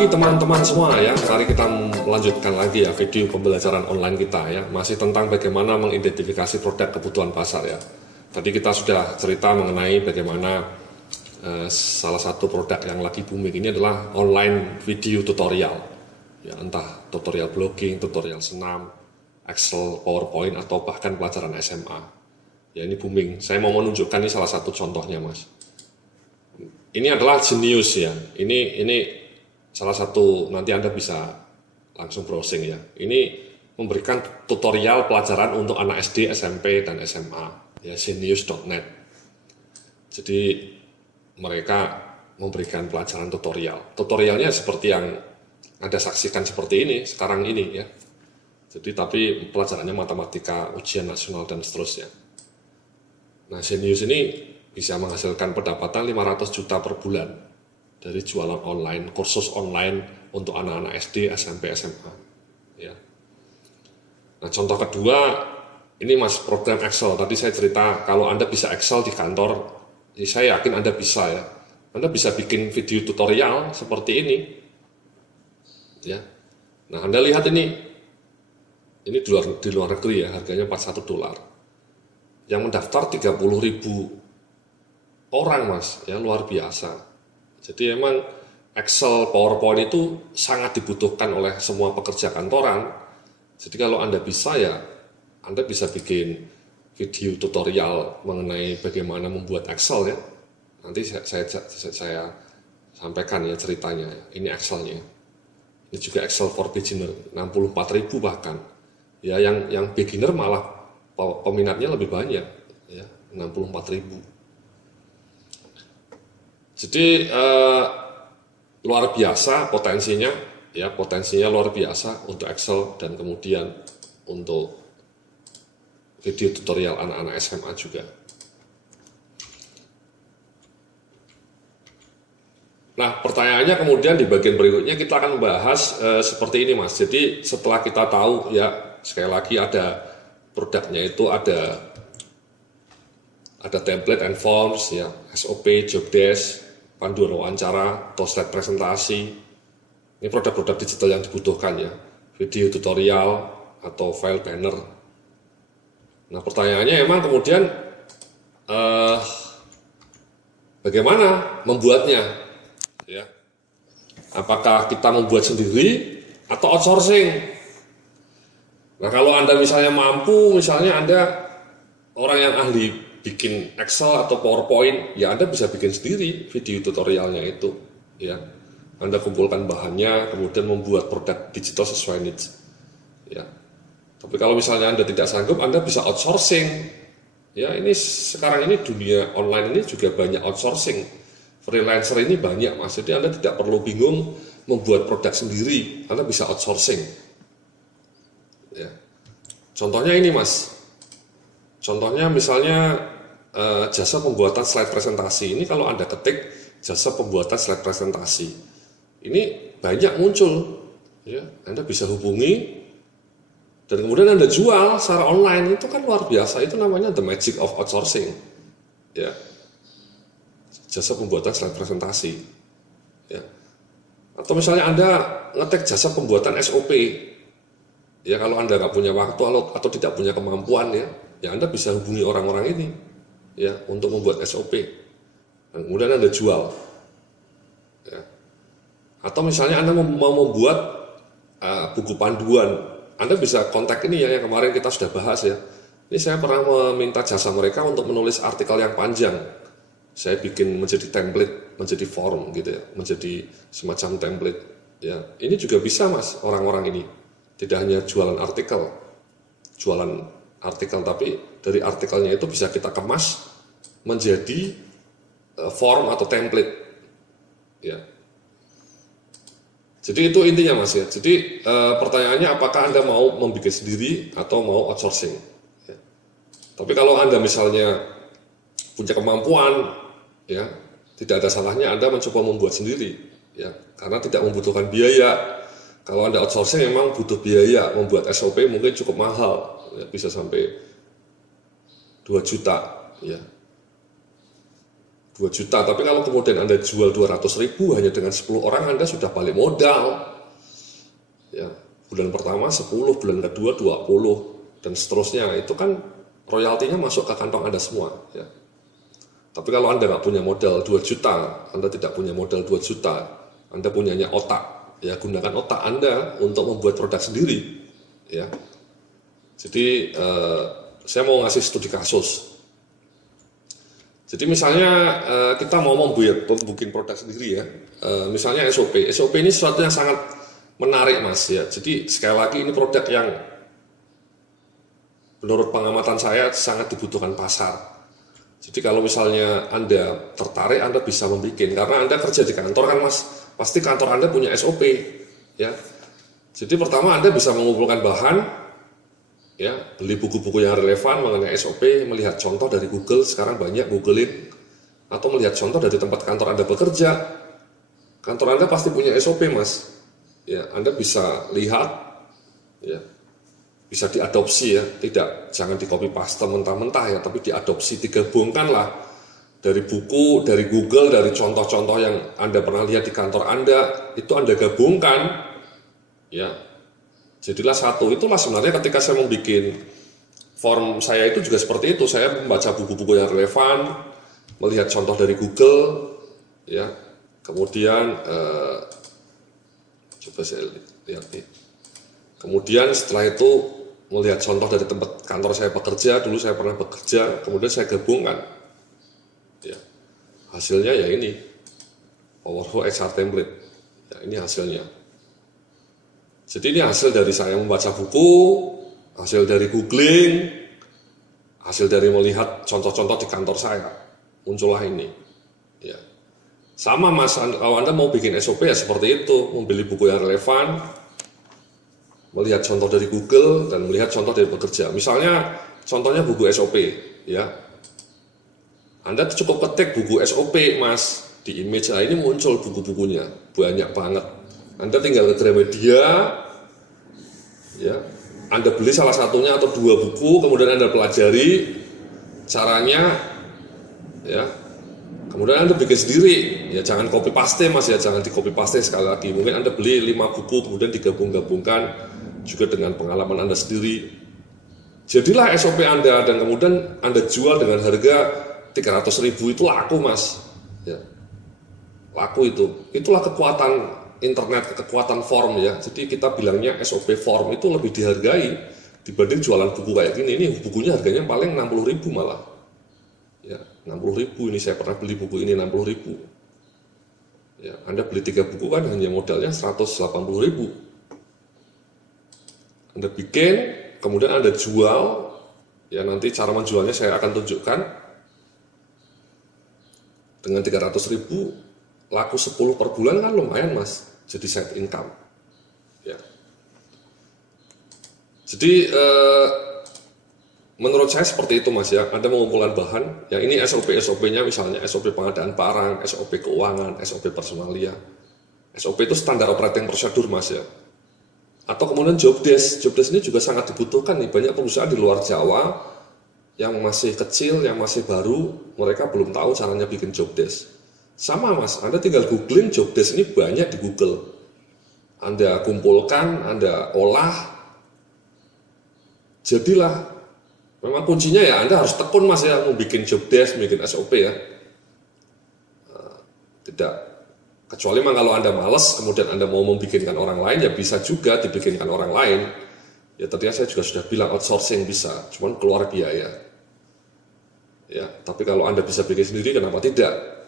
pagi teman-teman semua ya. Mari kita melanjutkan lagi ya video pembelajaran online kita ya. Masih tentang bagaimana mengidentifikasi produk kebutuhan pasar ya. Tadi kita sudah cerita mengenai bagaimana salah satu produk yang lagi booming ini adalah online video tutorial. Ya, entah tutorial blogging, tutorial senam, Excel, PowerPoint atau bahkan pelajaran SMA. Ya, ini booming. Saya mau menunjukkan ini salah satu contohnya, Mas. Ini adalah Genius ya. Ini salah satu, nanti Anda bisa langsung browsing ya. Ini memberikan tutorial pelajaran untuk anak SD, SMP, dan SMA. Ya, genius.net. Jadi mereka memberikan pelajaran tutorial. Tutorialnya seperti yang Anda saksikan seperti ini, sekarang ini ya. Jadi tapi pelajarannya matematika, ujian nasional, dan seterusnya. Nah, Genius ini bisa menghasilkan pendapatan 500 juta per bulan dari jualan online, kursus online untuk anak-anak SD, SMP, SMA. Ya. Nah, contoh kedua, ini Mas, program Excel. Tadi saya cerita, kalau Anda bisa Excel di kantor, ya saya yakin Anda bisa ya. Anda bisa bikin video tutorial seperti ini. Ya. Nah, Anda lihat ini di luar negeri ya, harganya $41. Yang mendaftar 30.000 orang, Mas, ya luar biasa. Jadi emang Excel, PowerPoint itu sangat dibutuhkan oleh semua pekerja kantoran. Jadi kalau Anda bisa ya, Anda bisa bikin video tutorial mengenai bagaimana membuat Excel ya. Nanti saya sampaikan ya ceritanya. Ini Excelnya. Ini juga Excel for beginner, 64.000 bahkan. Ya, yang beginner malah peminatnya lebih banyak, ya 64.000. Jadi luar biasa potensinya, ya potensinya luar biasa untuk Excel dan kemudian untuk video tutorial anak-anak SMA juga. Nah, pertanyaannya kemudian di bagian berikutnya kita akan membahas seperti ini, Mas. Jadi setelah kita tahu ya, sekali lagi ada produknya itu ada template and forms ya, SOP, job desk, panduan wawancara, atau slide presentasi. Ini produk-produk digital yang dibutuhkan ya, video tutorial atau file banner. Nah, pertanyaannya emang kemudian bagaimana membuatnya? Ya, apakah kita membuat sendiri atau outsourcing? Nah, kalau Anda misalnya mampu, misalnya Anda orang yang ahli bikin Excel atau PowerPoint, ya Anda bisa bikin sendiri video tutorialnya itu, ya. Anda kumpulkan bahannya, kemudian membuat produk digital sesuai needs, ya. Tapi kalau misalnya Anda tidak sanggup, Anda bisa outsourcing, ya. Ini sekarang ini dunia online ini juga banyak outsourcing, freelancer ini banyak, Mas. Jadi Anda tidak perlu bingung membuat produk sendiri, Anda bisa outsourcing, ya. Contohnya ini, Mas. Contohnya misalnya jasa pembuatan slide presentasi. Ini kalau Anda ketik jasa pembuatan slide presentasi, ini banyak muncul. Ya, Anda bisa hubungi dan kemudian Anda jual secara online. Itu kan luar biasa. Itu namanya the magic of outsourcing. Ya, jasa pembuatan slide presentasi. Ya. Atau misalnya Anda ngetik jasa pembuatan SOP. Ya, kalau Anda nggak punya waktu atau tidak punya kemampuan ya Anda bisa hubungi orang-orang ini ya untuk membuat SOP dan kemudian Anda jual ya. Atau misalnya Anda mau membuat buku panduan, Anda bisa kontak ini ya, yang kemarin kita sudah bahas ya. Ini saya pernah meminta jasa mereka untuk menulis artikel yang panjang. Saya bikin menjadi template, menjadi form gitu ya, menjadi semacam template ya. Ini juga bisa, Mas, orang-orang ini tidak hanya jualan artikel, tapi dari artikelnya itu bisa kita kemas menjadi form atau template ya. Jadi itu intinya, Mas ya. Jadi pertanyaannya apakah Anda mau membuat sendiri atau mau outsourcing ya. Tapi kalau Anda misalnya punya kemampuan ya, tidak ada salahnya Anda mencoba membuat sendiri ya, karena tidak membutuhkan biaya. Kalau Anda outsourcing memang butuh biaya, membuat SOP mungkin cukup mahal, ya, bisa sampai 2 juta, ya. 2 juta, tapi kalau kemudian Anda jual 200.000 hanya dengan 10 orang Anda sudah balik modal. Ya, bulan pertama 10, bulan kedua 20 dan seterusnya. Itu kan royaltinya masuk ke kantong Anda semua, ya. Tapi kalau Anda nggak punya modal 2 juta, Anda tidak punya modal 2 juta, Anda punyanya otak, ya gunakan otak Anda untuk membuat produk sendiri, ya. Jadi saya mau ngasih studi kasus. Jadi misalnya kita mau membuat produk sendiri, ya. Misalnya SOP ini sesuatu yang sangat menarik, Mas, ya. Jadi sekali lagi ini produk yang menurut pengamatan saya sangat dibutuhkan pasar. Jadi kalau misalnya Anda tertarik, Anda bisa membuat, karena Anda kerja di kantor kan, Mas, pasti kantor Anda punya SOP, ya. Jadi pertama Anda bisa mengumpulkan bahan, ya, beli buku-buku yang relevan mengenai SOP, melihat contoh dari Google, sekarang banyak googling, atau melihat contoh dari tempat kantor Anda bekerja. Kantor Anda pasti punya SOP, Mas. Ya, Anda bisa lihat, ya, bisa diadopsi, ya, jangan di copy paste mentah-mentah, ya, tapi diadopsi, digabungkanlah dari buku, dari Google, dari contoh-contoh yang Anda pernah lihat di kantor Anda, itu Anda gabungkan, ya. Jadilah satu. Itulah sebenarnya ketika saya membuat form saya itu juga seperti itu. Saya membaca buku-buku yang relevan, melihat contoh dari Google, ya. Kemudian coba saya lihat nih. Kemudian setelah itu melihat contoh dari tempat kantor saya bekerja, dulu saya pernah bekerja, kemudian saya gabungkan, ya. Hasilnya ya ini Powerful XR template. Ya, ini hasilnya. Jadi ini hasil dari saya membaca buku, hasil dari googling, hasil dari melihat contoh-contoh di kantor saya, muncullah ini. Ya. Sama, Mas, kalau Anda mau bikin SOP ya seperti itu, membeli buku yang relevan, melihat contoh dari Google dan melihat contoh dari pekerja. Misalnya contohnya buku SOP, ya. Anda cukup ketik buku SOP, Mas, di image, ini muncul buku-bukunya, banyak banget. Anda tinggal ke Gramedia, ya, Anda beli salah satunya atau 2 buku, kemudian Anda pelajari caranya, ya, kemudian Anda bikin sendiri, ya, jangan copy paste, Mas, ya, jangan di copy paste sekali lagi. Mungkin Anda beli 5 buku, kemudian digabung-gabungkan juga dengan pengalaman Anda sendiri. Jadilah SOP Anda, dan kemudian Anda jual dengan harga 300.000, itu laku, Mas, ya. Laku itu. Itulah kekuatan internet, kekuatan form, ya. Jadi kita bilangnya SOP form itu lebih dihargai dibanding jualan buku kayak gini. Ini bukunya harganya paling 60.000 malah, ya, 60.000. Ini saya pernah beli buku ini 60.000, ya. Anda beli 3 buku kan hanya modalnya 180.000. Anda bikin, kemudian Anda jual, ya. Nanti cara menjualnya saya akan tunjukkan. Dengan 300.000 laku 10 per bulan kan lumayan, Mas. Jadi side income, ya. Jadi menurut saya seperti itu, Mas, ya. Anda mengumpulkan bahan, ya, ini SOP-nya misalnya SOP pengadaan barang, SOP keuangan, SOP personalia. SOP itu standar operating procedure, Mas, ya. Atau kemudian job desk ini juga sangat dibutuhkan nih. Banyak perusahaan di luar Jawa yang masih kecil, yang masih baru, mereka belum tahu caranya bikin job desk. Sama, Mas, Anda tinggal googling job desk ini banyak di Google. Anda kumpulkan, Anda olah, jadilah. Memang kuncinya ya Anda harus tekun, Mas, ya, mau bikin job desk, bikin SOP, ya. Tidak. Kecuali memang kalau Anda malas, kemudian Anda mau membikinkan orang lain, ya bisa juga dibikinkan orang lain. Ya tadinya saya juga sudah bilang outsourcing bisa, cuman keluar biaya. Ya, tapi kalau Anda bisa bikin sendiri, kenapa tidak?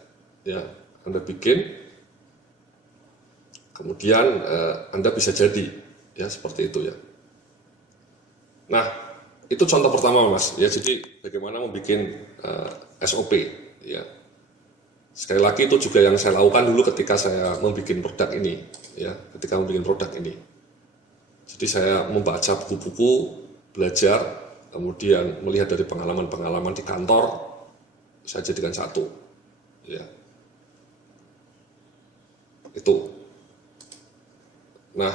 Ya, Anda bikin, kemudian Anda bisa jadi, ya, seperti itu, ya. Nah, itu contoh pertama, Mas, ya. Jadi bagaimana membuat SOP, ya. Sekali lagi itu juga yang saya lakukan dulu ketika saya membuat produk ini, ya, Jadi saya membaca buku-buku, belajar, kemudian melihat dari pengalaman-pengalaman di kantor, saya jadikan satu, ya. Itu. Nah,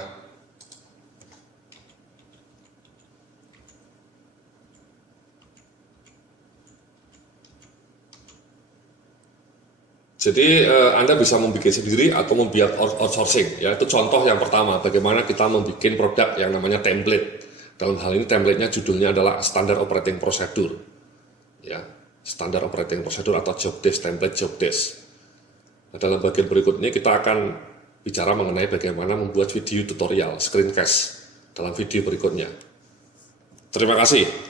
Jadi Anda bisa membuat sendiri atau membuat outsourcing. Ya, itu contoh yang pertama, bagaimana kita membuat produk yang namanya template. Dalam hal ini template-nya judulnya adalah standar operating procedure. Ya, standar operating procedure atau job desk, template job desk. Nah, dalam bagian berikutnya kita akan bicara mengenai bagaimana membuat video tutorial, screencast dalam video berikutnya. Terima kasih.